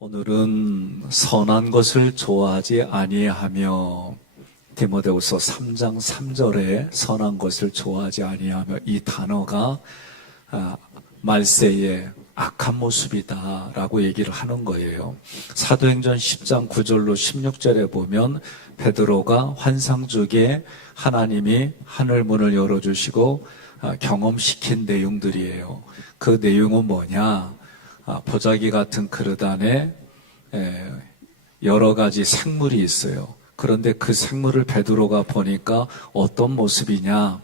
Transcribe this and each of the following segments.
오늘은 선한 것을 좋아하지 아니하며, 디모데후서 3장 3절에 선한 것을 좋아하지 아니하며, 이 단어가 말세의 악한 모습이다라고 얘기를 하는 거예요. 사도행전 10장 9절로 16절에 보면 베드로가 환상 중에 하나님이 하늘문을 열어주시고 경험시킨 내용들이에요. 그 내용은 뭐냐? 보자기 같은 그릇 안에 여러 가지 생물이 있어요. 그런데 그 생물을 베드로가 보니까 어떤 모습이냐?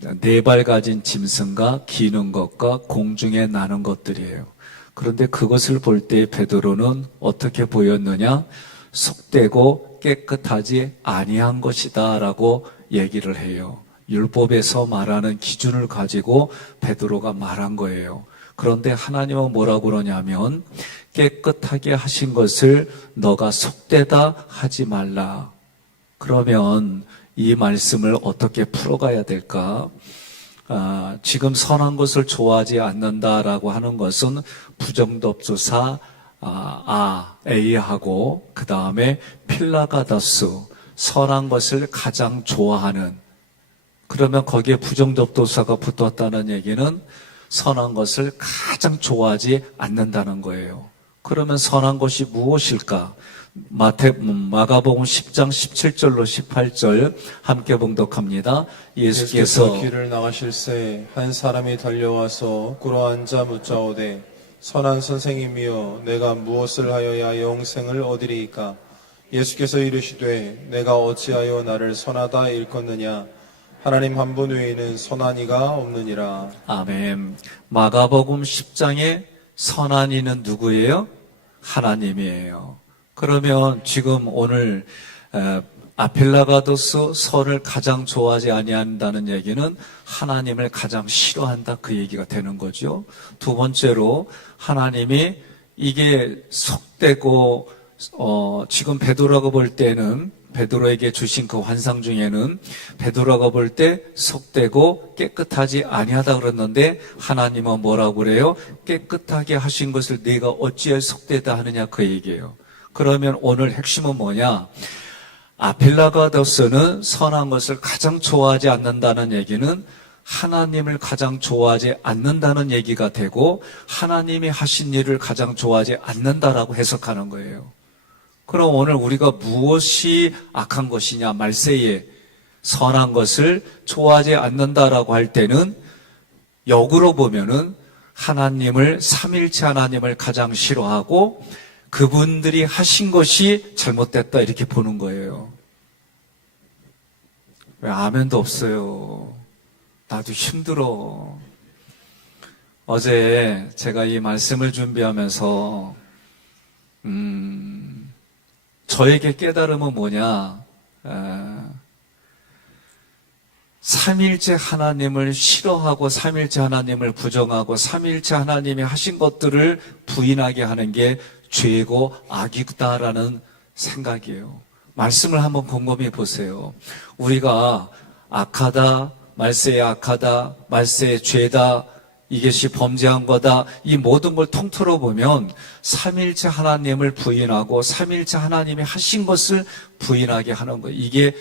4발 가진 짐승과 기는 것과 공중에 나는 것들이에요. 그런데 그것을 볼 때 베드로는 어떻게 보였느냐? 속되고 깨끗하지 아니한 것이다 라고 얘기를 해요. 율법에서 말하는 기준을 가지고 베드로가 말한 거예요. 그런데 하나님은 뭐라고 그러냐면 깨끗하게 하신 것을 너가 속되다 하지 말라. 그러면 이 말씀을 어떻게 풀어가야 될까? 지금 선한 것을 좋아하지 않는다라고 하는 것은 부정접두사 A하고 그 다음에 필라가다스, 선한 것을 가장 좋아하는, 그러면 거기에 부정접두사가 붙었다는 얘기는 선한 것을 가장 좋아하지 않는다는 거예요. 그러면 선한 것이 무엇일까? 마가복음 10장 17절로 18절 함께 봉독합니다. 예수께서 길을 나가실새 한 사람이 달려와서 꿇어앉아 묻자오되 선한 선생님이여 내가 무엇을 하여야 영생을 얻으리이까? 예수께서 이르시되 내가 어찌하여 나를 선하다 일컫느냐? 하나님 한 분 외에는 선한 이가 없느니라. 아멘. 마가복음 10장에 선한 이는 누구예요? 하나님이에요. 그러면 지금 오늘 아필라가도스 선을 가장 좋아하지 아니한다는 얘기는 하나님을 가장 싫어한다, 그 얘기가 되는 거죠. 두 번째로 하나님이 이게 속되고 지금 베드로가 볼 때는 베드로에게 주신 그 환상 중에는 베드로가 볼 때 속되고 깨끗하지 아니하다 그랬는데 하나님은 뭐라고 그래요? 깨끗하게 하신 것을 네가 어찌하여 속되다 하느냐, 그 얘기예요. 그러면 오늘 핵심은 뭐냐? 아필라가도스는 선한 것을 가장 좋아하지 않는다는 얘기는 하나님을 가장 좋아하지 않는다는 얘기가 되고 하나님이 하신 일을 가장 좋아하지 않는다라고 해석하는 거예요. 그럼 오늘 우리가 무엇이 악한 것이냐? 말세에 선한 것을 좋아하지 않는다라고 할 때는 역으로 보면은 하나님을, 삼일체 하나님을 가장 싫어하고 그분들이 하신 것이 잘못됐다, 이렇게 보는 거예요. 왜 아멘도 없어요? 나도 힘들어. 어제 제가 이 말씀을 준비하면서 저에게 깨달음은 뭐냐? 삼일체 하나님을 싫어하고 삼일체 하나님을 부정하고 삼일체 하나님이 하신 것들을 부인하게 하는 게 죄고 악이다라는 생각이에요. 말씀을 한번 곰곰이 보세요. 우리가 악하다, 말세에 악하다, 말세에 죄다, 이것이 범죄한 거다, 이 모든 걸 통틀어 보면 삼일체 하나님을 부인하고 삼일체 하나님이 하신 것을 부인하게 하는 거예요. 이게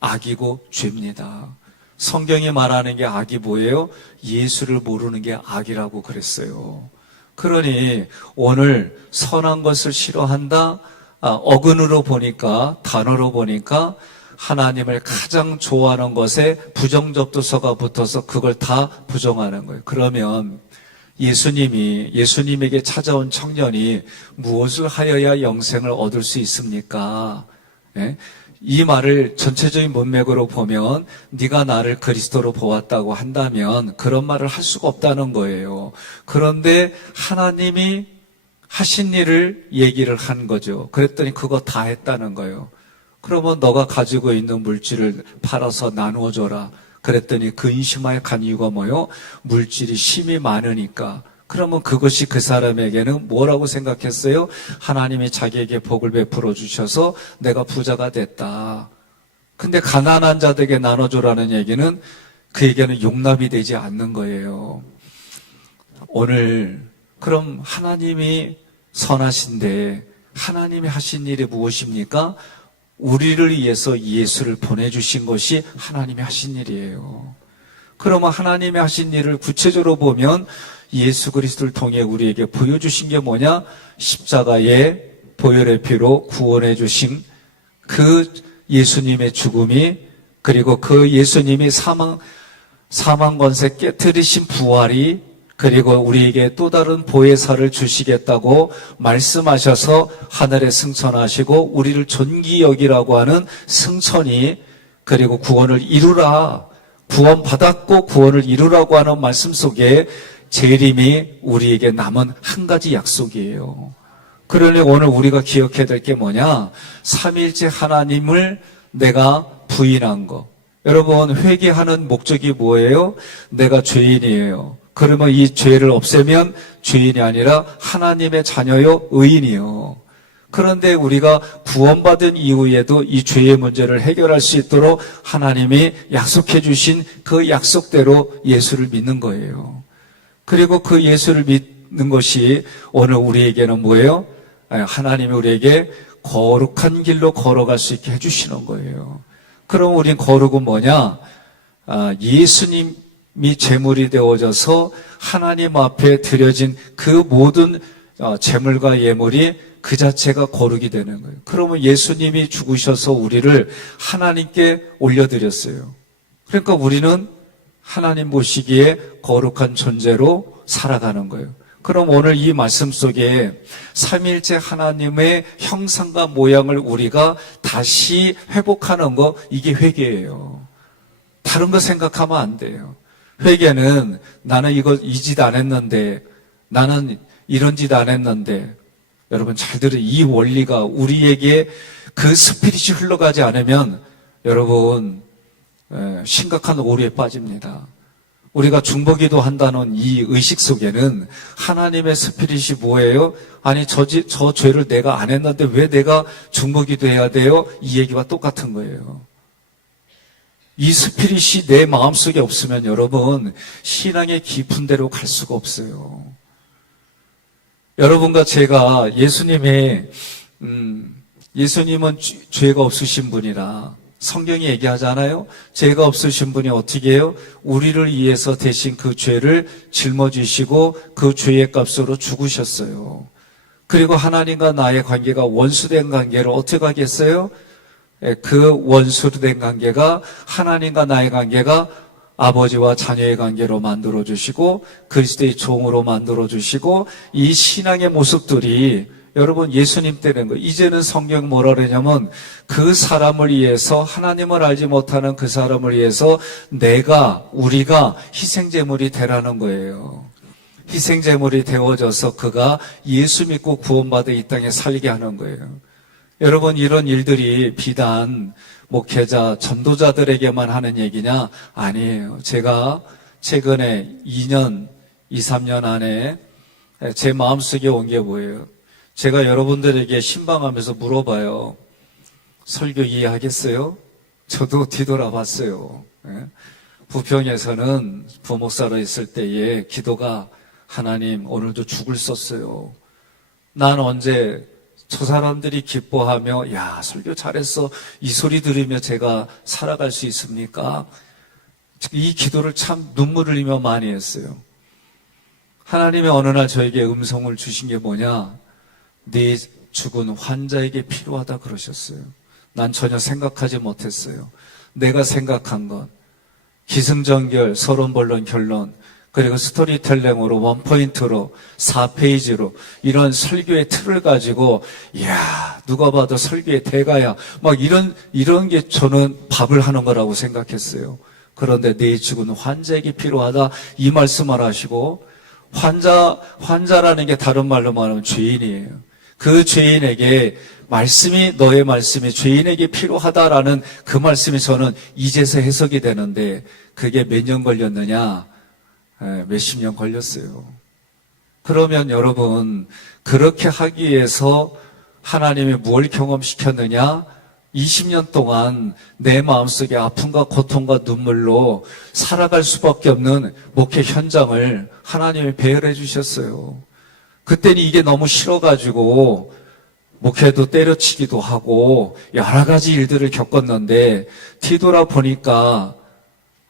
악이고 죄입니다. 성경이 말하는 게 악이 뭐예요? 예수를 모르는 게 악이라고 그랬어요. 그러니 오늘 선한 것을 싫어한다, 어근으로 보니까, 단어로 보니까 하나님을 가장 좋아하는 것에 부정접두서가 붙어서 그걸 다 부정하는 거예요. 그러면 예수님에게 찾아온 청년이 무엇을 하여야 영생을 얻을 수 있습니까? 예? 이 말을 전체적인 문맥으로 보면 네가 나를 그리스도로 보았다고 한다면 그런 말을 할 수가 없다는 거예요. 그런데 하나님이 하신 일을 얘기를 한 거죠. 그랬더니 그거 다 했다는 거예요. 그러면 너가 가지고 있는 물질을 팔아서 나누어 줘라. 그랬더니 근심하여 간 이유가 뭐요? 물질이 심이 많으니까. 그러면 그것이 그 사람에게는 뭐라고 생각했어요? 하나님이 자기에게 복을 베풀어 주셔서 내가 부자가 됐다. 근데 가난한 자들에게 나눠줘라는 얘기는 그에게는 용납이 되지 않는 거예요. 오늘 그럼 하나님이 선하신데 하나님이 하신 일이 무엇입니까? 우리를 위해서 예수를 보내주신 것이 하나님이 하신 일이에요. 그러면 하나님이 하신 일을 구체적으로 보면 예수 그리스도를 통해 우리에게 보여주신 게 뭐냐? 십자가의 보혈의 피로 구원해 주신 그 예수님의 죽음이, 그리고 그 예수님이 사망 권세 깨뜨리신 부활이, 그리고 우리에게 또 다른 보혜사를 주시겠다고 말씀하셔서 하늘에 승천하시고 우리를 존귀 여기라고 하는 승천이, 그리고 구원을 이루라, 구원 받았고 구원을 이루라고 하는 말씀 속에 재림이 우리에게 남은 한 가지 약속이에요. 그러니 오늘 우리가 기억해야 될 게 뭐냐? 삼위일체 하나님을 내가 부인한 거. 여러분, 회개하는 목적이 뭐예요? 내가 죄인이에요. 그러면 이 죄를 없애면 죄인이 아니라 하나님의 자녀요, 의인이요. 그런데 우리가 구원받은 이후에도 이 죄의 문제를 해결할 수 있도록 하나님이 약속해 주신 그 약속대로 예수를 믿는 거예요. 그리고 그 예수를 믿는 것이 오늘 우리에게는 뭐예요? 하나님이 우리에게 거룩한 길로 걸어갈 수 있게 해주시는 거예요. 그럼 우린 거룩은 뭐냐? 예수님이 제물이 되어져서 하나님 앞에 드려진 그 모든 제물과 예물이 그 자체가 거룩이 되는 거예요. 그러면 예수님이 죽으셔서 우리를 하나님께 올려드렸어요. 그러니까 우리는 하나님 보시기에 거룩한 존재로 살아가는 거예요. 그럼 오늘 이 말씀 속에 삼위일체 하나님의 형상과 모양을 우리가 다시 회복하는 거, 이게 회개예요. 다른 거 생각하면 안 돼요. 회개는 나는 이 짓 안 했는데, 나는 이런 짓 안 했는데, 여러분 잘 들으세요. 이 원리가 우리에게 그 스피릿이 흘러가지 않으면 여러분 심각한 오류에 빠집니다. 우리가 중보기도 한다는 이 의식 속에는 하나님의 스피릿이 뭐예요? 아니 저 죄를 내가 안 했는데 왜 내가 중보기도 해야 돼요? 이 얘기와 똑같은 거예요. 이 스피릿이 내 마음속에 없으면 여러분 신앙의 깊은 데로 갈 수가 없어요. 여러분과 제가 예수님은 죄가 없으신 분이라 성경이 얘기하잖아요. 죄가 없으신 분이 어떻게 해요? 우리를 위해서 대신 그 죄를 짊어지시고 그 죄의 값으로 죽으셨어요. 그리고 하나님과 나의 관계가 원수된 관계를 어떻게 하겠어요? 그 원수된 관계가 하나님과 나의 관계가 아버지와 자녀의 관계로 만들어주시고 그리스도의 종으로 만들어주시고 이 신앙의 모습들이 여러분 예수님 때는 거. 이제는 성경 뭐라 그러냐면 그 사람을 위해서, 하나님을 알지 못하는 그 사람을 위해서 우리가 희생제물이 되라는 거예요. 희생제물이 되어져서 그가 예수 믿고 구원받아 이 땅에 살게 하는 거예요. 여러분 이런 일들이 비단 목회자, 전도자들에게만 하는 얘기냐? 아니에요. 제가 최근에 2, 3년 안에 제 마음속에 온 게 뭐예요? 제가 여러분들에게 신방하면서 물어봐요. 설교 이해하겠어요? 저도 뒤돌아봤어요. 부평에서는 부목사로 있을 때에 기도가 하나님 오늘도 죽을 썼어요. 난 언제 저 사람들이 기뻐하며 야 설교 잘했어 이 소리 들으며 제가 살아갈 수 있습니까? 이 기도를 참 눈물 흘리며 많이 했어요. 하나님이 어느 날 저에게 음성을 주신 게 뭐냐? 네 죽은 환자에게 필요하다 그러셨어요. 난 전혀 생각하지 못했어요. 내가 생각한 것 기승전결, 서론본론, 결론, 그리고 스토리텔링으로 원포인트로 4페이지로 이런 설교의 틀을 가지고 이야 누가 봐도 설교의 대가야 막 이런 게 저는 밥을 하는 거라고 생각했어요. 그런데 내 죽은 환자에게 필요하다 이 말씀을 하시고 환자라는 게 다른 말로 말하면 죄인이에요. 그 죄인에게 너의 말씀이 죄인에게 필요하다라는 그 말씀이 저는 이제서 해석이 되는데 그게 몇 년 걸렸느냐? 몇십 년 걸렸어요. 그러면 여러분 그렇게 하기 위해서 하나님이 뭘 경험시켰느냐? 20년 동안 내 마음속에 아픔과 고통과 눈물로 살아갈 수밖에 없는 목회 현장을 하나님이 배열해 주셨어요. 그때는 이게 너무 싫어가지고 목회도 때려치기도 하고 여러 가지 일들을 겪었는데 뒤돌아보니까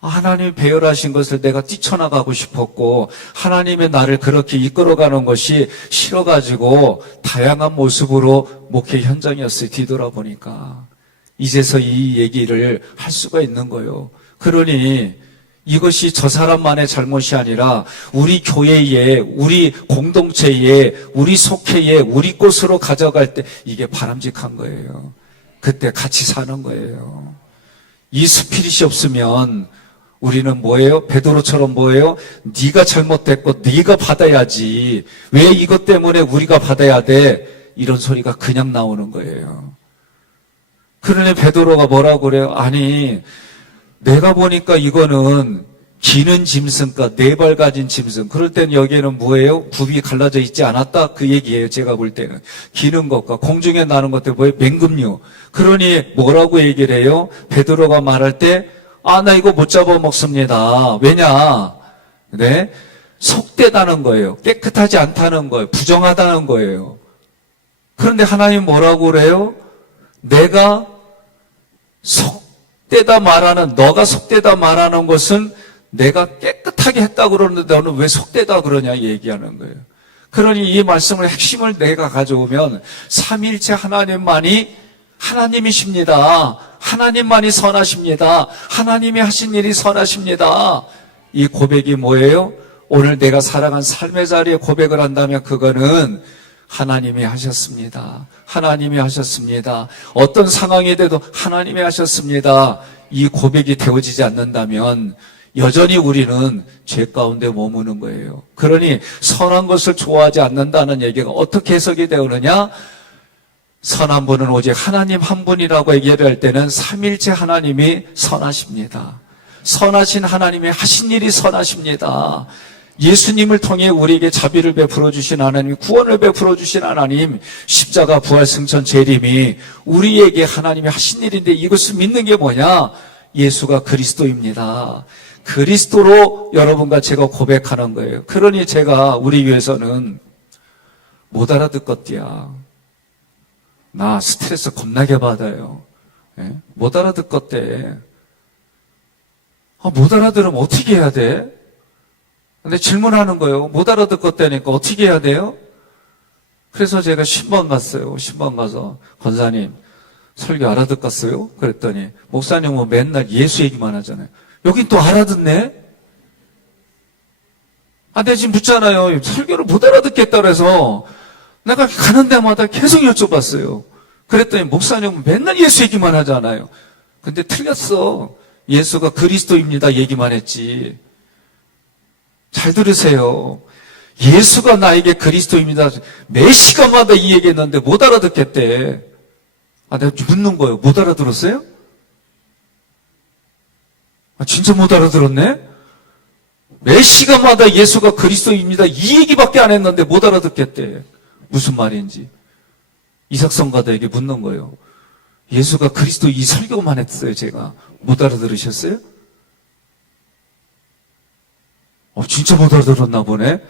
하나님이 배열하신 것을 내가 뛰쳐나가고 싶었고 하나님의 나를 그렇게 이끌어가는 것이 싫어가지고 다양한 모습으로 목회 현장이었어요. 뒤돌아보니까 이제서 이 얘기를 할 수가 있는 거예요. 그러니 이것이 저 사람만의 잘못이 아니라 우리 교회에, 우리 공동체에, 우리 속회에, 우리 곳으로 가져갈 때 이게 바람직한 거예요. 그때 같이 사는 거예요. 이 스피릿이 없으면 우리는 뭐예요? 베드로처럼 뭐예요? 네가 잘못됐고 네가 받아야지. 왜 이것 때문에 우리가 받아야 돼? 이런 소리가 그냥 나오는 거예요. 그러니 베드로가 뭐라고 그래요? 아니 내가 보니까 이거는 기는 짐승과 네 발 가진 짐승. 그럴 땐 여기에는 뭐예요? 굽이 갈라져 있지 않았다? 그 얘기예요. 제가 볼 때는. 기는 것과 공중에 나는 것들 뭐예요? 맹금류. 그러니 뭐라고 얘기를 해요? 베드로가 말할 때 나 이거 못 잡아 먹습니다. 왜냐? 네? 속되다는 거예요. 깨끗하지 않다는 거예요. 부정하다는 거예요. 그런데 하나님 뭐라고 그래요? 내가 속되다 말하는, 너가 속되다 말하는 것은 내가 깨끗하게 했다고 그러는데 너는 왜 속되다 그러냐 얘기하는 거예요. 그러니 이 말씀을 핵심을 내가 가져오면 삼위일체 하나님만이 하나님이십니다. 하나님만이 선하십니다. 하나님이 하신 일이 선하십니다. 이 고백이 뭐예요? 오늘 내가 살아간 삶의 자리에 고백을 한다면 그거는 하나님이 하셨습니다. 하나님이 하셨습니다. 어떤 상황이 돼도 하나님이 하셨습니다. 이 고백이 되어지지 않는다면 여전히 우리는 죄 가운데 머무는 거예요. 그러니 선한 것을 좋아하지 않는다는 얘기가 어떻게 해석이 되느냐? 선한 분은 오직 하나님 한 분이라고 얘기를 할 때는 삼위일체 하나님이 선하십니다. 선하신 하나님이 하신 일이 선하십니다. 예수님을 통해 우리에게 자비를 베풀어 주신 하나님, 구원을 베풀어 주신 하나님, 십자가 부활 승천 재림이 우리에게 하나님이 하신 일인데 이것을 믿는 게 뭐냐? 예수가 그리스도입니다. 그리스도로 여러분과 제가 고백하는 거예요. 그러니 제가 우리 교회에서는 못 알아듣겠디야. 나 스트레스 겁나게 받아요. 예? 못 알아듣겠대. 못 알아들으면 어떻게 해야 돼? 근데 질문하는 거예요. 못 알아듣겠다니까 어떻게 해야 돼요? 그래서 제가 신방 갔어요. 신방 가서 권사님 설교 알아듣겠어요? 그랬더니 목사님은 맨날 예수 얘기만 하잖아요. 여긴 또 알아듣네? 내가 지금 묻잖아요. 설교를 못 알아듣겠다 그래서 내가 가는 데마다 계속 여쭤봤어요. 그랬더니 목사님은 맨날 예수 얘기만 하잖아요. 근데 틀렸어. 예수가 그리스도입니다 얘기만 했지. 잘 들으세요. 예수가 나에게 그리스도입니다. 매 시간마다 이 얘기했는데 못 알아듣겠대. 내가 묻는 거예요. 못 알아들었어요? 진짜 못 알아들었네? 매 시간마다 예수가 그리스도입니다. 이 얘기밖에 안 했는데 못 알아듣겠대. 무슨 말인지. 이삭성가다에게 묻는 거예요. 예수가 그리스도 이 설교만 했어요, 제가. 못 알아들으셨어요? 진짜 못 알아들었나 보네?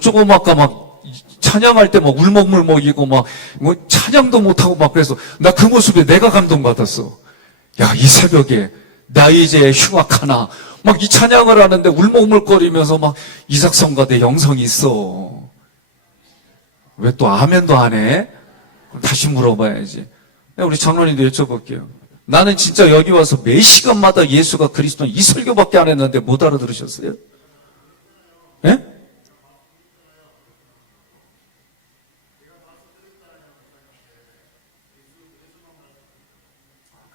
조금 아까 막 찬양할 때 막 울먹물먹이고 막 찬양도 못하고 막 그래서 나 그 모습에 내가 감동받았어. 야, 이 새벽에 나 이제 흉악하나 막 이 찬양을 하는데 울먹물거리면서 막 이삭성가대 영성이 있어. 왜 또 아멘도 안 해? 다시 물어봐야지. 우리 장로님도 여쭤볼게요. 나는 진짜 여기 와서 매 시간마다 예수가 그리스도 이 설교밖에 안 했는데 못 알아들으셨어요? 예?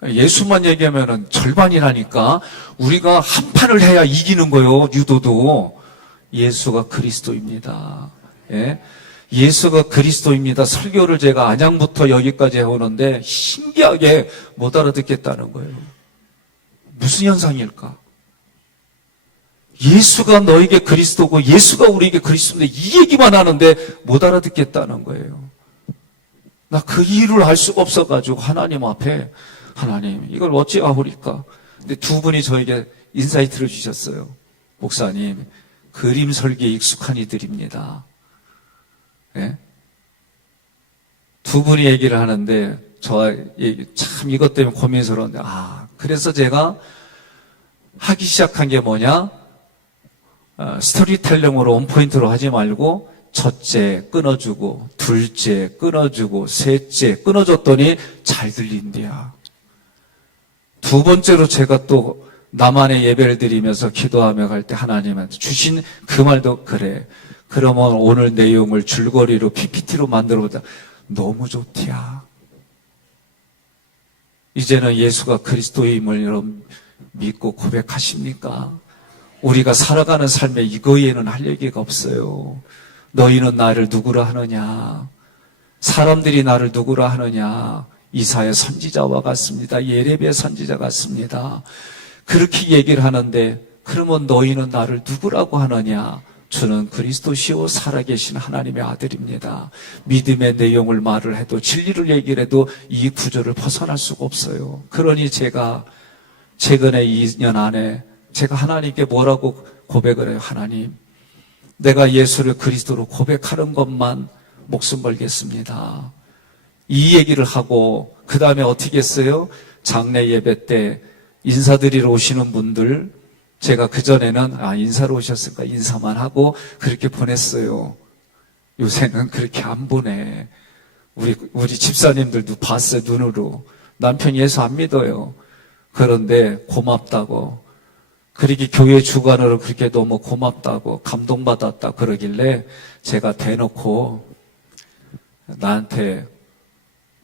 예수만 얘기하면은 절반이라니까. 우리가 한 판을 해야 이기는 거요. 유도도. 예수가 그리스도입니다. 예? 예수가 그리스도입니다. 설교를 제가 안양부터 여기까지 해오는데 신기하게 못 알아듣겠다는 거예요. 무슨 현상일까? 예수가 너에게 그리스도고 예수가 우리에게 그리스도인데 이 얘기만 하는데 못 알아듣겠다는 거예요. 나 그 이유를 알 수가 없어가지고 하나님 앞에 하나님 이걸 어찌하오리까? 근데 두 분이 저에게 인사이트를 주셨어요. 목사님, 그림 설계에 익숙한 이들입니다. 예? 두 분이 얘기를 하는데 참 이것 때문에 고민스러운데 그래서 제가 하기 시작한 게 뭐냐? 스토리텔링으로 원포인트로 하지 말고 첫째 끊어주고 둘째 끊어주고 셋째 끊어줬더니 잘 들린대요. 두 번째로 제가 또 나만의 예배를 드리면서 기도하며 갈 때 하나님한테 주신 그 말도 그래. 그러면 오늘 내용을 줄거리로 PPT로 만들어보자. 너무 좋디야. 이제는 예수가 그리스도임을 여러분 믿고 고백하십니까? 우리가 살아가는 삶에 이거 외에는 할 얘기가 없어요. 너희는 나를 누구라 하느냐? 사람들이 나를 누구라 하느냐? 이사야 선지자와 같습니다. 예레미야 선지자 같습니다. 그렇게 얘기를 하는데 그러면 너희는 나를 누구라고 하느냐? 저는 그리스도시요 살아계신 하나님의 아들입니다. 믿음의 내용을 말을 해도 진리를 얘기를 해도 이 구조를 벗어날 수가 없어요. 그러니 제가 최근에 2년 안에 제가 하나님께 뭐라고 고백을 해요? 하나님, 내가 예수를 그리스도로 고백하는 것만 목숨 걸겠습니다. 이 얘기를 하고 그 다음에 어떻게 했어요? 장례 예배 때 인사드리러 오시는 분들 제가 그전에는 인사로 오셨을까 인사만 하고 그렇게 보냈어요. 요새는 그렇게 안 보내. 우리 집사님들도 봤어요. 눈으로. 남편이 예수 안 믿어요. 그런데 고맙다고 그렇게 교회 주관으로 그렇게 너무 고맙다고 감동받았다 그러길래 제가 대놓고 나한테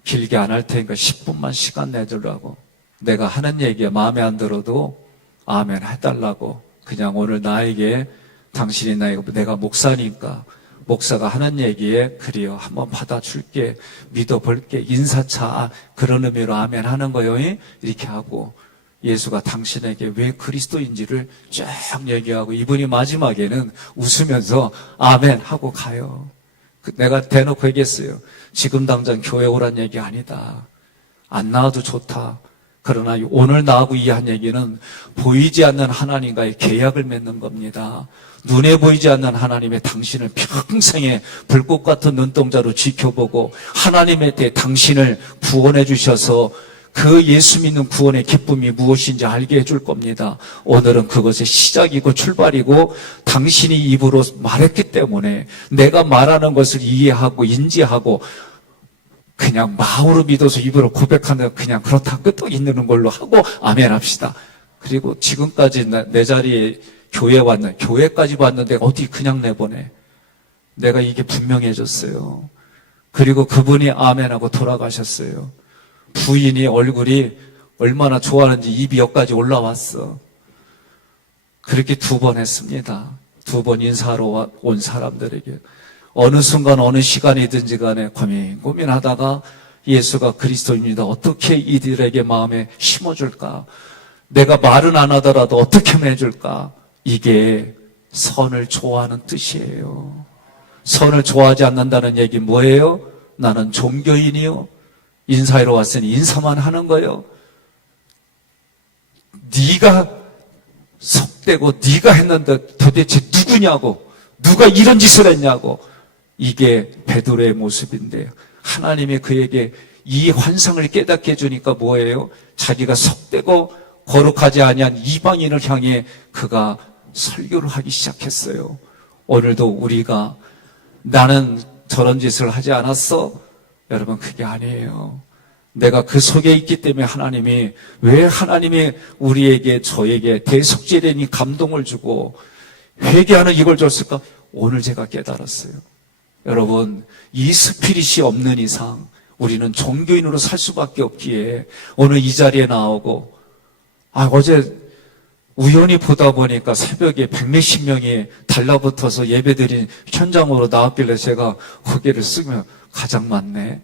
길게 안 할 테니까 10분만 시간 내주라고 내가 하는 얘기에 마음에 안 들어도 아멘 해달라고 그냥 오늘 나에게 당신이 나에게 내가 목사니까 목사가 하는 얘기에 그래요 한번 받아줄게 믿어볼게 인사차 그런 의미로 아멘 하는 거요 이렇게 하고 예수가 당신에게 왜 그리스도인지를 쫙 얘기하고 이분이 마지막에는 웃으면서 아멘 하고 가요. 내가 대놓고 얘기했어요. 지금 당장 교회 오란 얘기 아니다. 안 나와도 좋다. 그러나 오늘 나하고 이 한 얘기는 보이지 않는 하나님과의 계약을 맺는 겁니다. 눈에 보이지 않는 하나님의 당신을 평생에 불꽃 같은 눈동자로 지켜보고 하나님에 대해 당신을 구원해 주셔서 그 예수 믿는 구원의 기쁨이 무엇인지 알게 해줄 겁니다. 오늘은 그것의 시작이고 출발이고 당신이 입으로 말했기 때문에 내가 말하는 것을 이해하고 인지하고 그냥 마음으로 믿어서 입으로 고백하는 그냥 그렇다 끄떡 있는 걸로 하고 아멘 합시다. 그리고 지금까지 내 자리에 교회까지 왔는데 어디 그냥 내보내. 내가 이게 분명해졌어요. 그리고 그분이 아멘하고 돌아가셨어요. 부인이 얼굴이 얼마나 좋아하는지 입이 여기까지 올라왔어. 그렇게 2번 했습니다. 2번 인사하러 온 사람들에게. 어느 순간 어느 시간이든지 간에 고민하다가 예수가 그리스도입니다. 어떻게 이들에게 마음에 심어줄까? 내가 말은 안 하더라도 어떻게 하면 해줄까? 이게 선을 좋아하는 뜻이에요. 선을 좋아하지 않는다는 얘기 뭐예요? 나는 종교인이요. 인사하러 왔으니 인사만 하는 거예요. 네가 속되고 네가 했는데 도대체 누구냐고 누가 이런 짓을 했냐고 이게 베드로의 모습인데요. 하나님이 그에게 이 환상을 깨닫게 해주니까 뭐예요? 자기가 속되고 거룩하지 아니한 이방인을 향해 그가 설교를 하기 시작했어요. 오늘도 우리가 나는 저런 짓을 하지 않았어? 여러분 그게 아니에요. 내가 그 속에 있기 때문에 하나님이 왜 하나님이 우리에게 저에게 대속죄되니 감동을 주고 회개하는 이걸 줬을까? 오늘 제가 깨달았어요. 여러분 이 스피릿이 없는 이상 우리는 종교인으로 살 수밖에 없기에 오늘 이 자리에 나오고 어제 우연히 보다 보니까 새벽에 100몇십 명이 달라붙어서 예배드린 현장으로 나왔길래 제가 고개를 쓰면 가장 많네.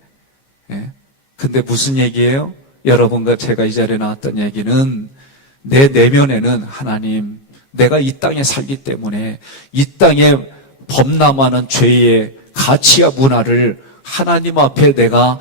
예. 근데 무슨 얘기예요? 여러분과 제가 이 자리에 나왔던 얘기는 내 내면에는 하나님 내가 이 땅에 살기 때문에 이 땅에 범람하는 죄의 가치와 문화를 하나님 앞에 내가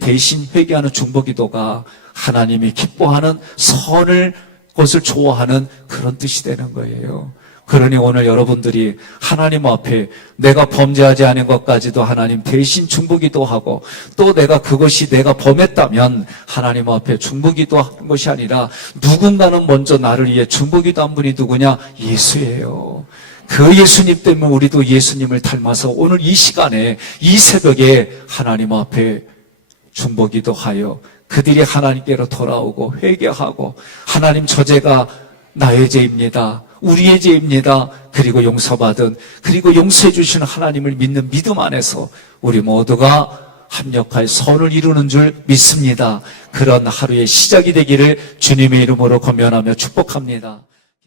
대신 회개하는 중보기도가 하나님이 기뻐하는 선을 것을 좋아하는 그런 뜻이 되는 거예요. 그러니 오늘 여러분들이 하나님 앞에 내가 범죄하지 않은 것까지도 하나님 대신 중보기도 하고, 또 내가 그것이 내가 범했다면 하나님 앞에 중보기도 하는 것이 아니라 누군가는 먼저 나를 위해 중보기도 한 분이 누구냐? 예수예요. 그 예수님 때문에 우리도 예수님을 닮아서 오늘 이 시간에, 이 새벽에 하나님 앞에 중보기도 하여 그들이 하나님께로 돌아오고 회개하고, 하나님, 저 죄가 나의 죄입니다, 우리의 죄입니다, 그리고 용서받은, 그리고 용서해 주시는 하나님을 믿는 믿음 안에서 우리 모두가 합력하여 선을 이루는 줄 믿습니다. 그런 하루의 시작이 되기를 주님의 이름으로 권면하며 축복합니다.